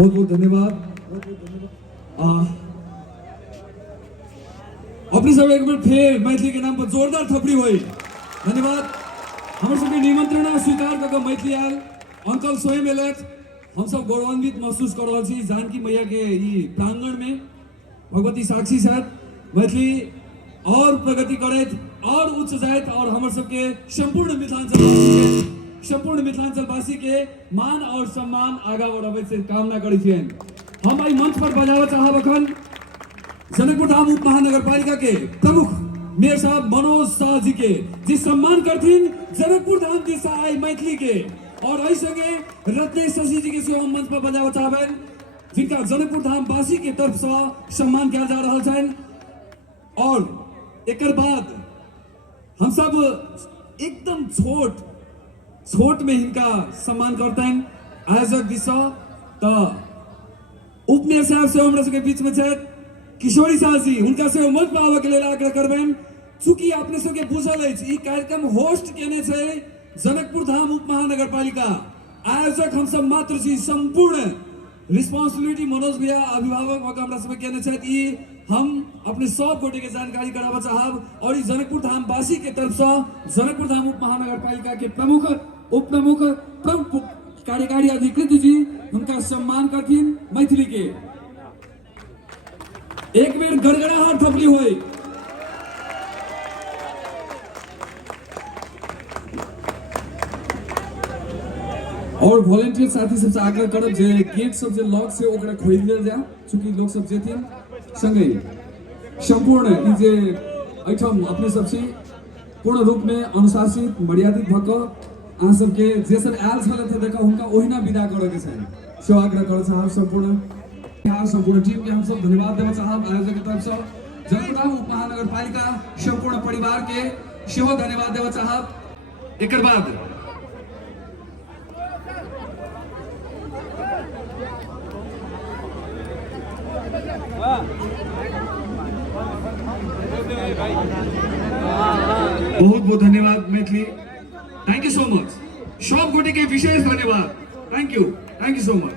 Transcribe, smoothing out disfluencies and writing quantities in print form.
बहुत बहुत धन्यवाद। अपने सब एक बार फिर मैथिली के नाम पर जोरदार थपड़ी हुई। धन्यवाद। हम सबके निमंत्रणा स्वीकार करके मैथिली आयल अंकल स्वयं एलथ। हम सब गौरवान्वित महसूस कर रहे छी जानकी मैया के ई प्रांगण में भगवती साक्षी साथ मैथिली और प्रगति करैत और उच्च जाइत और हमर सबके संपूर्ण मिथिलांचलवासी के मान और सम्मान आगा बढ़ावे से कामना करै छियन। हम आई मंच पर बजावे चाहब अखन जनकपुर धाम उप महानगरपालिका के प्रमुख मेयर साहब मनोज शाह जी के जी सम्मान करथिन जनकपुर धाम दिशा आई मैथिली के और आई संगे रत्नेश शशि जी के सेहो मंच पर बजावे चाहबन जिनका जनकपुर धाम वासी के तरफ से सम्मान किया जा रहा है। और एक बाद हम सब एकदम छोट में इनका सम्मान करते हैं आयोजक दिशा तो उपमेयर साहब से हमरा सबके बीच में छथि किशोरी शाह जी उनका से मंच पर आवे के लेल आग्रह करबेन। चूंकि अपने सबके बुझल अछि ई कार्यक्रम होस्ट केने छै जनकपुर धाम उप महानगरपालिका आयोजक हम सब मात्र छी। संपूर्ण रिस्पांसिबिलिटी मनोज भैया अभिभावक भक हमरा सब केने छथि ई हम अपने सब गोटे के जानकारी कराबा चाहब और ई जनकपुर धाम वासी के तरफ से जनकपुर धाम उप महानगरपालिका के प्रमुख उप प्रमुख कार्यकारी अधिकृत जी उनका सम्मान करथिन मैथिली के एक बेर गड़गड़ाहट थपड़ी हुई। और वॉलंटियर साथी सबसे आग्रह करब जे गेट सब जे लॉक से ओकरा खोल देल जाय चूंकि लोग सब जेथिन संगे संपूर्ण ई जे एठम अपने सब छी पूर्ण रूप में अनुशासित मर्यादित भक अहाँ सबके जे सब आयल छलथि देखा हुनका ओहिना विदा करऽ के छै से आग्रह करऽ चाहब। संपूर्ण टीम के हम सब धन्यवाद देबऽ चाहब आयोजक के तरफ से जनकपुर धाम उप महानगरपालिका संपूर्ण परिवार के सेहो धन्यवाद देबऽ चाहब। एकर बाद बहुत बहुत धन्यवाद Maithili. Thank you so much सब गोटे के विशेष धन्यवाद। Thank you so much.